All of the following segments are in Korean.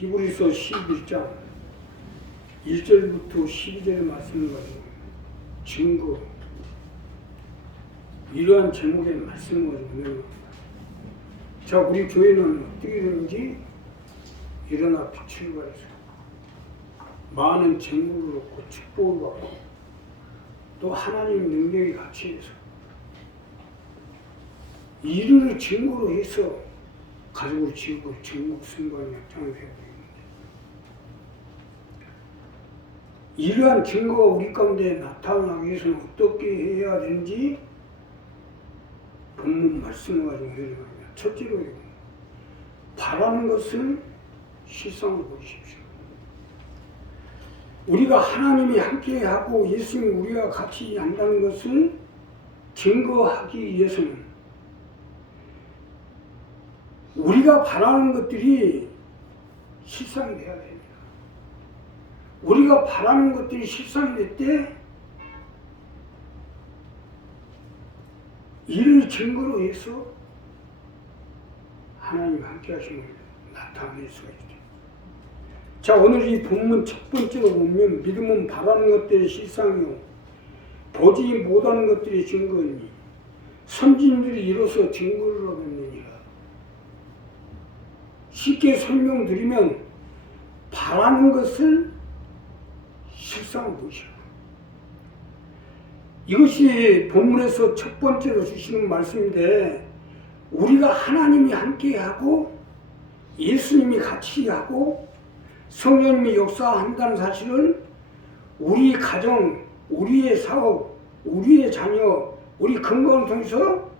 히브리서 11장 1절부터 12절의 말씀을 가지고 증거, 이러한 제목의 말씀을 가지고 내놓습니다. 자, 우리 교회는 어떻게 되는지 일어나 빛을 발해서 많은 재물을 얻고 축복을 받고 또 하나님 능력이 같이 해서 이를 증거로 해서 가족을 지우고 전국 승관의 약장을 되고 있는데, 이러한 증거가 우리 가운데 나타나기 위해서는 어떻게 해야 되는지 본문 말씀을 가지고 해석합니다. 첫째로 바라는 것을 실상으로 보십시오. 우리가 하나님이 함께하고 예수님이 우리와 같이 한다는 것을 증거하기 위해서는 우리가 바라는 것들이 실상이 되어야 됩니다. 우리가 바라는 것들이 실상이 될 때 이를 증거로 해서 하나님 함께 하심을 나타낼 수가 있죠. 자, 오늘 이 본문 첫 번째로 보면 믿음은 바라는 것들이 실상이요 보지 못하는 것들이 증거이니 선진들이 이로써 증거를 얻느니라. 쉽게 설명드리면 바라는 것을 실상으로 보시오. 이것이 본문에서 첫 번째로 주시는 말씀인데, 우리가 하나님이 함께하고 예수님이 같이 하고 성령님이 역사한다는 사실을 우리 가정, 우리의 사업, 우리의 자녀, 우리 건강을 통해서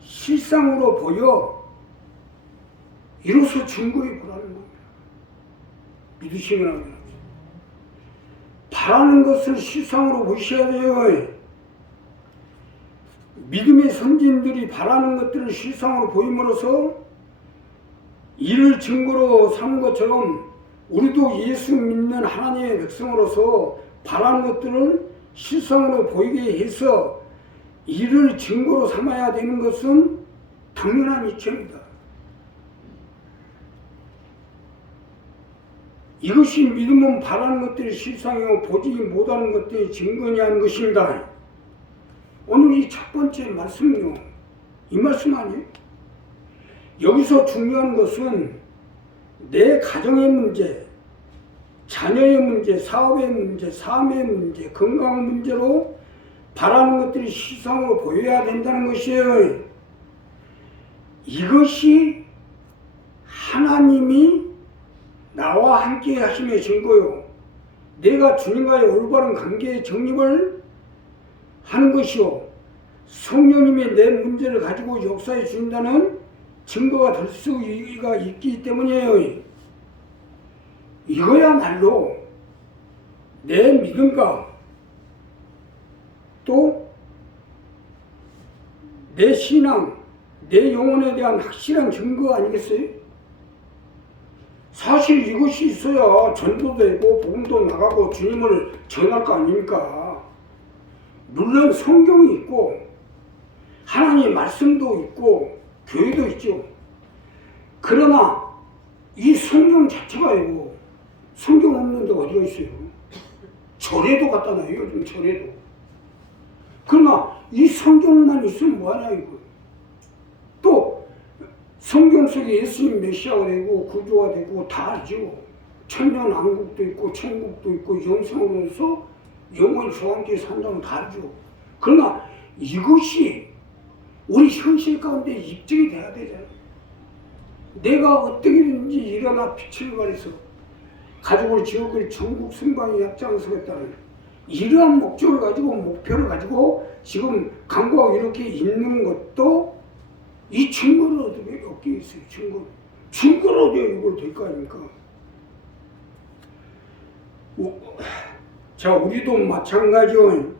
실상으로 보여 이로써 증거해 보라는 겁니다. 믿으시면 합니다. 바라는 것을 실상으로 보셔야 돼요. 믿음의 선진들이 바라는 것들을 실상으로 보임으로써 이를 증거로 삼은 것처럼 우리도 예수 믿는 하나님의 백성으로서 바라는 것들을 실상으로 보이게 해서 이를 증거로 삼아야 되는 것은 당연한 이치입니다. 이것이 믿음은 바라는 것들이 실상이요 보지 못하는 것들이 증거냐는 것입니다. 오늘 이 첫 번째 말씀은요, 이 말씀 아니에요? 여기서 중요한 것은 내 가정의 문제, 자녀의 문제, 사업의 문제, 삶의 문제, 건강 문제로 바라는 것들이 실상으로 보여야 된다는 것이에요. 이것이 하나님이 나와 함께 하심의 증거요, 내가 주님과의 올바른 관계의 정립을 하는 것이요, 성령님이 내 문제를 가지고 역사해 준다는 증거가 될 수가 있기 때문이에요. 이거야말로 내 믿음과 또 내 신앙, 내 영혼에 대한 확실한 증거 아니겠어요? 사실 이것이 있어야 전도되고 복음도 나가고 주님을 전할 거 아닙니까? 물론 성경이 있고 하나님의 말씀도 있고 교회도 있죠. 그러나 이 성경 자체가요, 성경 없는 데가 어디가 있어요? 절에도 갖다 놔요, 요즘 절에도. 그러나 이 성경만 있으면 뭐하냐 이거. 또 성경 속에 예수님 메시아가 되고 구주가 되고 다 알죠. 천년왕국도 있고 천국도 있고 영생으로서 영원히 주와 함께 산다는 다 알죠. 그러나 이것이 우리 현실 가운데 입증이 돼야 되잖아요. 내가 어떻게든지 일어나 빛을 발해서 가족을 지옥을 전국 승방의 약장을 서겠다는 이러한 목적을 가지고 목표를 가지고 지금 강구하고 이렇게 있는 것도 이 증거를 얻기 있어요. 증거를 얻어야 이걸 될 거 아닙니까? 자, 우리도 마찬가지요.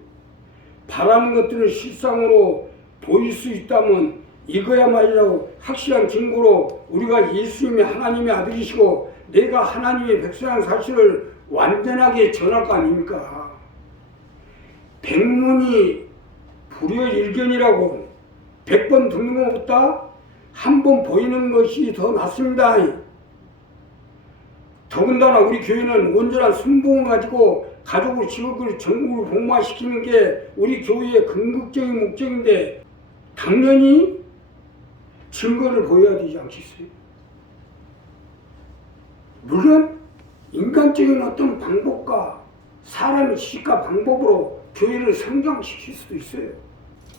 바라는 것들을 실상으로 보일 수 있다면 이거야말로 확실한 증거로 우리가 예수님이 하나님의 아들이시고 내가 하나님의 백성이라는 사실을 완전하게 전할 거 아닙니까? 백문이 불여일견이라고 100번 듣는 것보다 한 번 보이는 것이 더 낫습니다. 더군다나 우리 교회는 온전한 순봉을 가지고 가족을 지역을 전국을 복마시키는 게 우리 교회의 궁극적인 목적인데 당연히 증거를 보여야 되지 않겠어요? 물론 인간적인 어떤 방법과 사람의 지식과 방법으로 교회를 성장시킬 수도 있어요.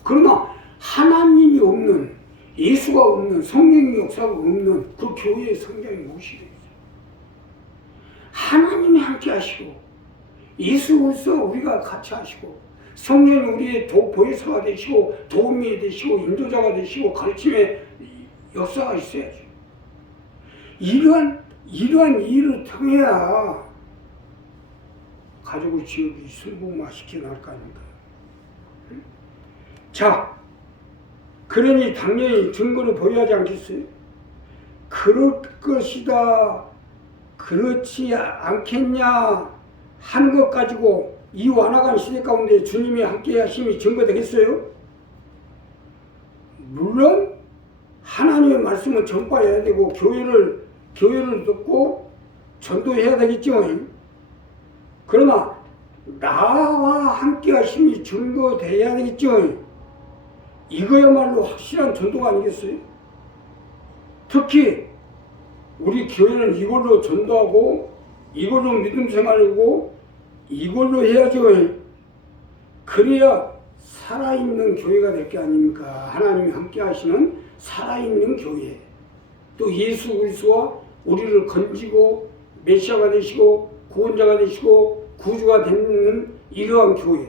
그러나 하나님이 없는, 예수가 없는, 성령의 역사가 없는 그 교회의 성장이 무엇이겠어요? 하나님이 함께 하시고 예수 그리스도 우리가 같이 하시고 성령이 우리의 보혜사가 되시고 도움이 되시고 인도자가 되시고 가르침의 역사가 있어야죠. 이러한 일을 통해야 가족의 지역이 순복마시켜 나갈 거 아닙니까? 자, 그러니 당연히 증거를 보여야 하지 않겠어요? 그럴 것이다, 그렇지 않겠냐 하는 것 가지고 이 완악한 시대 가운데 주님이 함께 하심이 증거되겠어요? 물론 하나님의 말씀을 전파해야 되고 교회를 듣고 전도해야 되겠죠. 그러나 나와 함께 하심이 증거돼야 되겠죠. 이거야말로 확실한 전도가 아니겠어요? 특히 우리 교회는 이걸로 전도하고 이걸로 믿음 생활하고 이걸로 해야죠. 그래야 살아있는 교회가 될 게 아닙니까? 하나님이 함께 하시는 살아있는 교회. 또 예수 그리스도와 우리를 건지고 메시아가 되시고 구원자가 되시고 구주가 되는 이러한 교회.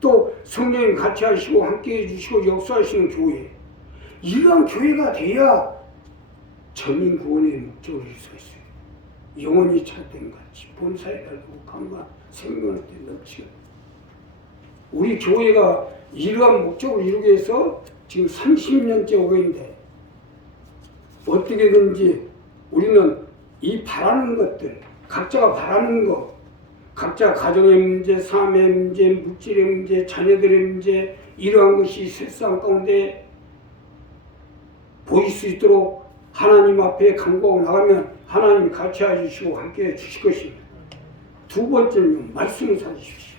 또 성령님 같이 하시고 함께 해주시고 역사하시는 교회. 이러한 교회가 돼야 전인 구원의 목적을 이룰 수 있어요. 영원히 찾된 같이 본사에 달고 강과 생명을 때 넘치고 우리 교회가 이러한 목적을 이루기 위해서 지금 30년째 오고 있는데 어떻게든지 우리는 이 바라는 것들 각자가 바라는 거 각자 가정의 문제, 삶의 문제, 물질의 문제, 자녀들의 문제 이러한 것이 세상 가운데 보일 수 있도록 하나님 앞에 간구하고 나가면 하나님이 같이 해주시고 함께 해주실 것입니다. 두 번째는 말씀을 사주십시오.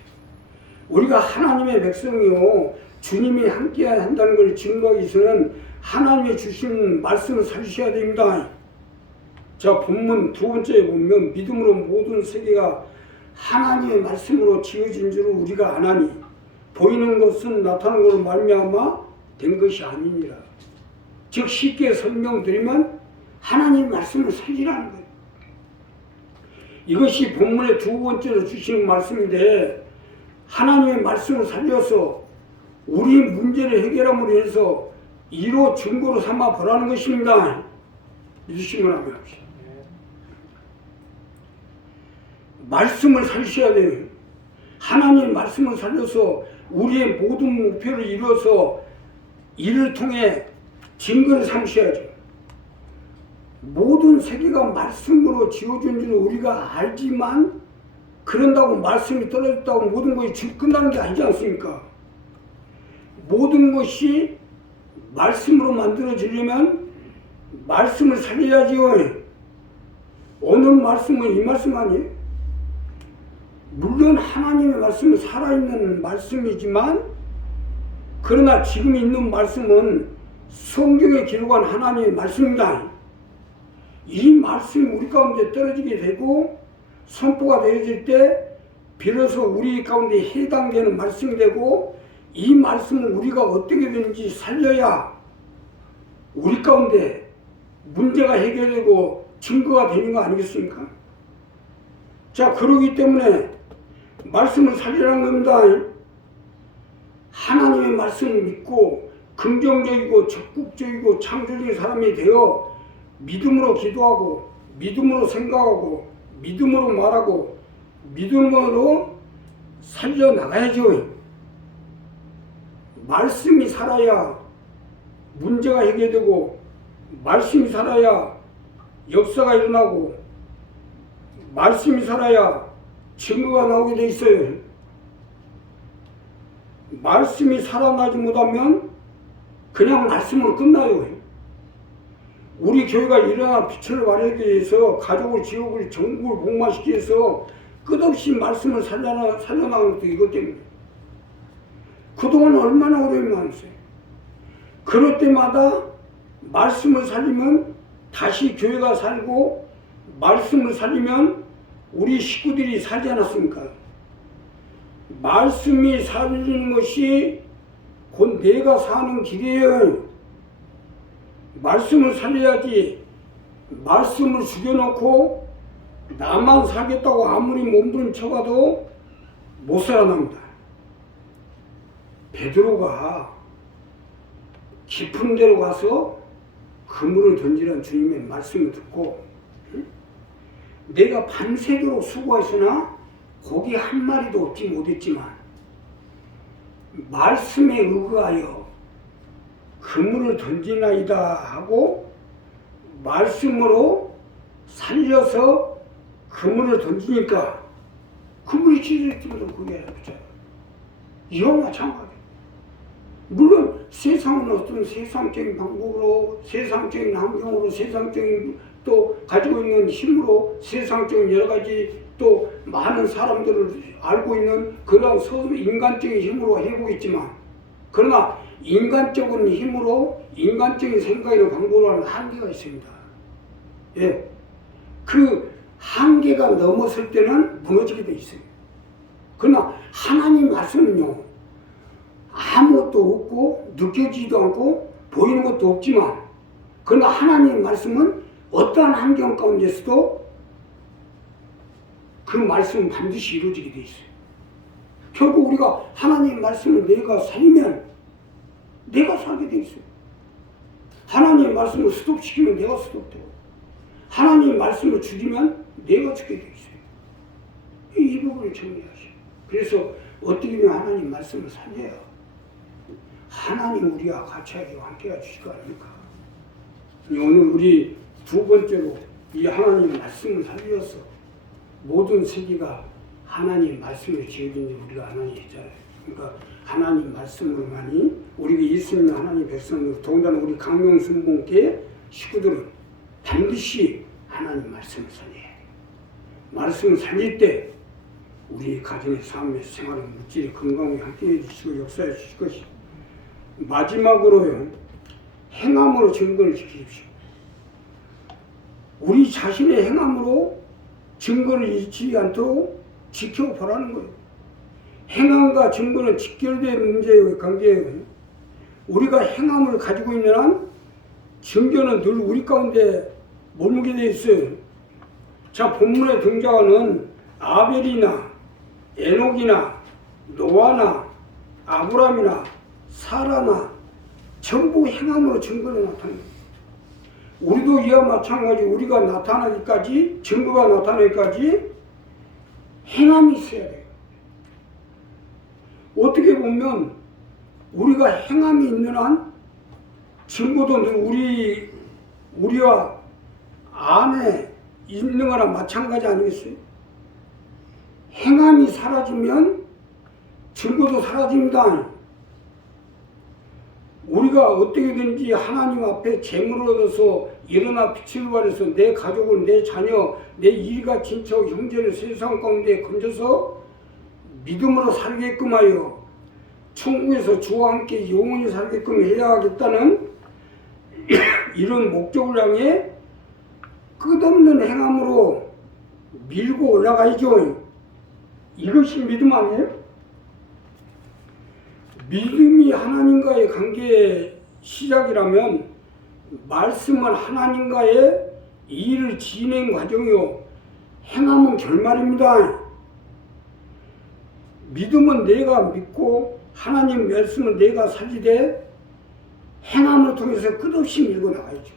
우리가 하나님의 백성이요 주님이 함께 한다는 걸 증거하기 위해서는 하나님이 주신 말씀을 사주셔야 됩니다. 자, 본문 두 번째에 보면 믿음으로 모든 세계가 하나님의 말씀으로 지어진 줄을 우리가 아나니 보이는 것은 나타나는 것으로 말미암아 된 것이 아니니라. 즉 쉽게 설명드리면 하나님 말씀을 살리라는 거예요. 이것이 본문의 두 번째로 주시는 말씀인데 하나님의 말씀을 살려서 우리 문제를 해결함으로 해서 이로 증거로 삼아 보라는 것입니다. 믿으시면 하면 합시다. 말씀을 살리셔야 돼요. 하나님의 말씀을 살려서 우리의 모든 목표를 이루어서 이를 통해 증거를 삼으셔야죠. 모든 세계가 말씀으로 지어준 줄 우리가 알지만 그런다고 말씀이 떨어졌다고 모든 것이 끝나는 게 아니지 않습니까? 모든 것이 말씀으로 만들어지려면 말씀을 살려야지요. 오늘 말씀은 이 말씀 아니에요? 물론 하나님의 말씀은 살아있는 말씀이지만 그러나 지금 있는 말씀은 성경에 기록한 하나님의 말씀입니다. 이 말씀이 우리 가운데 떨어지게 되고 선포가 되어질 때 비로소 우리 가운데 해당되는 말씀이 되고 이 말씀을 우리가 어떻게든지 살려야 우리 가운데 문제가 해결되고 증거가 되는 거 아니겠습니까? 자, 그러기 때문에 말씀을 살리라는 겁니다. 하나님의 말씀을 믿고 긍정적이고 적극적이고 창조적인 사람이 되어 믿음으로 기도하고 믿음으로 생각하고 믿음으로 말하고 믿음으로 살려나가야죠. 말씀이 살아야 문제가 해결되고 말씀이 살아야 역사가 일어나고 말씀이 살아야 증거가 나오게 돼 있어요. 말씀이 살아나지 못하면 그냥 말씀으로 끝나요. 우리 교회가 일어나 빛을 발하기 위해서 가족을 지옥을 전국을 복마시키기 위해서 끝없이 말씀을 살려나가는 것도 이것 때문에. 그동안 얼마나 어려움이 많았어요. 그럴 때마다 말씀을 살리면 다시 교회가 살고, 말씀을 살리면 우리 식구들이 살지 않았습니까? 말씀이 살리는 것이 곧 내가 사는 길이에요. 말씀을 살려야지. 말씀을 죽여놓고 나만 살겠다고 아무리 몸부림쳐봐도 못 살아납니다. 베드로가 깊은 데로 가서 그물을 던지라는 주님의 말씀을 듣고, 내가 밤새도록 수고했으나 고기 한 마리도 얻지 못했지만 말씀에 의거하여 그물을 던지나이다 하고 말씀으로 살려서 그물을 던지니까 그물이 찢어지면서 그게 붙여요. 이와 마찬가지. 물론 세상은 어떤 세상적인 방법으로, 세상적인 환경으로, 세상적인 또 가지고 있는 힘으로, 세상적인 여러 가지 또 많은 사람들을 알고 있는 그런 인간적인 힘으로 해보겠지만, 그러나 인간적인 힘으로, 인간적인 생각이나 방법으로 하는 한계가 있습니다. 예. 그 한계가 넘었을 때는 무너지게 돼 있어요. 그러나 하나님 말씀은요, 아무것도 없고 느껴지지도 않고 보이는 것도 없지만, 그러나 하나님 말씀은 어떠한 환경 가운데서도 그 말씀은 반드시 이루어지게 돼 있어요. 결국 우리가 하나님 말씀을 내가 살면 내가 살게 돼 있어요. 하나님 말씀을 스톱시키면 내가 스톱되고, 하나님 말씀을 죽이면 내가 죽게 돼 있어요. 이 부분을 정리하시오. 그래서 어떻게 하면 하나님 말씀을 살려야 하나님 우리와 같이 하고 함께 해주실 거 아닙니까? 오늘 우리 두 번째로 이 하나님 말씀을 살려서 모든 세계가 하나님 말씀을 지어진 지 우리가 하나님 했잖아요. 그러니까 하나님 말씀으로만이 우리가 예수님 하나님 백성으로, 더군다나 우리 강명순봉계 식구들은 반드시 하나님 말씀을 살려야 해요. 말씀을 살릴 때 우리 가정의 삶의 생활의 물질의 건강에 함께해 주시고 역사해 주실 것이, 마지막으로요, 행함으로 증거를 지키십시오. 우리 자신의 행함으로 증거를 잃지 않도록 지켜보라는 거예요. 행함과 증거는 직결된 문제의 관계예요. 우리가 행함을 가지고 있는 한 증거는 늘 우리 가운데 머물게 되어 있어요. 자, 본문에 등장하는 아벨이나 에녹이나 노아나 아브람이나 사라나 전부 행함으로 증거를 나타냅니다. 우리도 이와 마찬가지 우리가 나타나기까지, 증거가 나타나기까지 행함이 있어야 돼요. 어떻게 보면 우리가 행함이 있는 한 증거도 우리와 안에 있는 거나 마찬가지 아니겠어요? 행함이 사라지면 증거도 사라집니다. 우리가 어떻게든지 하나님 앞에 재물을 얻어서 일어나 빛을 발해서 내 가족을, 내 자녀, 내 일가 친척 형제를 세상 가운데 건져서 믿음으로 살게끔 하여 천국에서 주와 함께 영원히 살게끔 해야 하겠다는 이런 목적을 향해 끝없는 행함으로 밀고 올라가야죠. 이것이 믿음 아니에요? 믿음이 하나님과의 관계의 시작이라면 말씀은 하나님과의 일을 진행 과정이요, 행함은 결말입니다. 믿음은 내가 믿고 하나님 말씀은 내가 살리되 행함을 통해서 끝없이 밀고 나가야죠.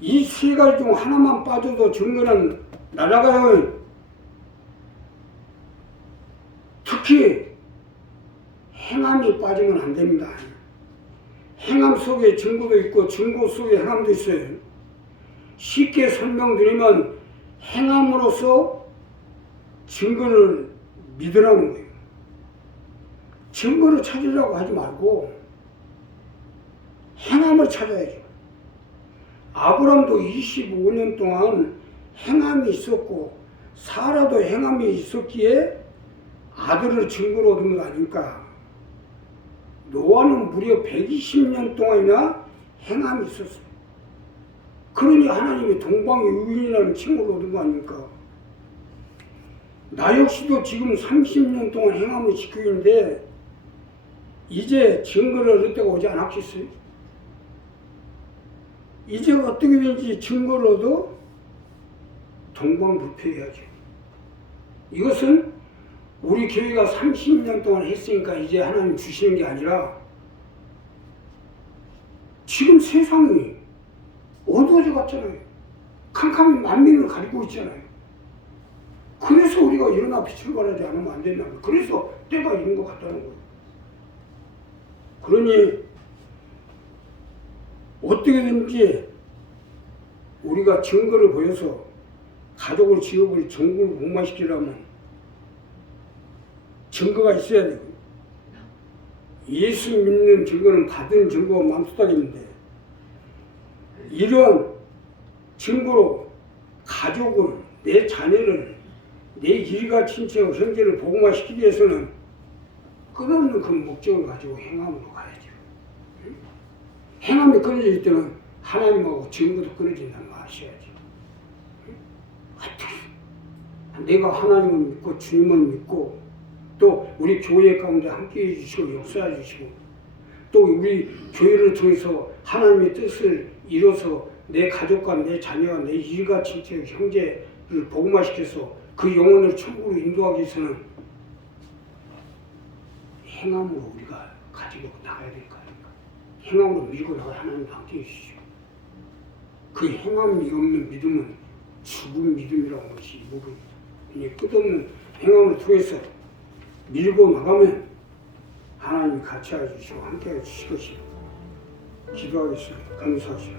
이 세 가지 중 하나만 빠져도 증거는 날아가요. 특히 행함이 빠지면 안 됩니다. 행함 속에 증거도 있고 증거 속에 행함도 있어요. 쉽게 설명드리면 행함으로써 증거를 믿으라는 거예요. 증거를 찾으려고 하지 말고 행함을 찾아야죠. 아브람도 25년 동안 행함이 있었고 사라도 행함이 있었기에 아들을 증거로 얻은 거 아닙니까? 노아는 무려 120년 동안이나 행함이 있었어요. 그러니 하나님이 동방의 의인이라는 칭호를 얻은 거 아닙니까? 나 역시도 지금 30년 동안 행함을 지키고 있는데 이제 증거를 얻을 때가 오지 않았겠어요? 이제 어떻게든지 증거를 얻어 동방불패해야죠. 이것은 우리 교회가 30년 동안 했으니까 이제 하나님 주시는 게 아니라 지금 세상이 어두워져 갔잖아요. 캄캄한 만민을 가리고 있잖아요. 그래서 우리가 일어나 빛을 발하지 않으면 안 된다는 거예요. 그래서 때가 있는 것 같다는 거예요. 그러니 어떻게든지 우리가 증거를 보여서 가족을, 지역을, 전국을 복만시키려면 증거가 있어야 되고, 예수 믿는 증거는 받은 증거가 맘수다겠는데 이런 증거로 가족을, 내 자녀를, 내 일가 친척 형제를 복음화시키기 위해서는 끝없는 그 목적을 가지고 행함으로 가야죠. 행함이 끊어질 때는 하나님하고 증거도 끊어진다는 거 아셔야죠. 어떻게 내가 하나님을 믿고 주님을 믿고 또 우리 교회 가운데 함께해 주시고 역사해 주시고 또 우리 교회를 통해서 하나님의 뜻을 이뤄서 내 가족과 내 자녀와 내 일가 친척 형제를 복음화시켜서 그 영혼을 천국으로 인도하기 위해서는 행함으로 우리가 가지고 나가야 될 거 아닙니까? 행함으로 밀고 나가 하나님도 함께해 주시죠. 그 행함이 없는 믿음은 죽은 믿음이라고 하는 것이 모릅니다. 끝없는 행함을 통해서 밀고 나가면 하나님이 같이 해주시고 함께 해주실 것입니다. 기도하겠습니다. 감사하시오.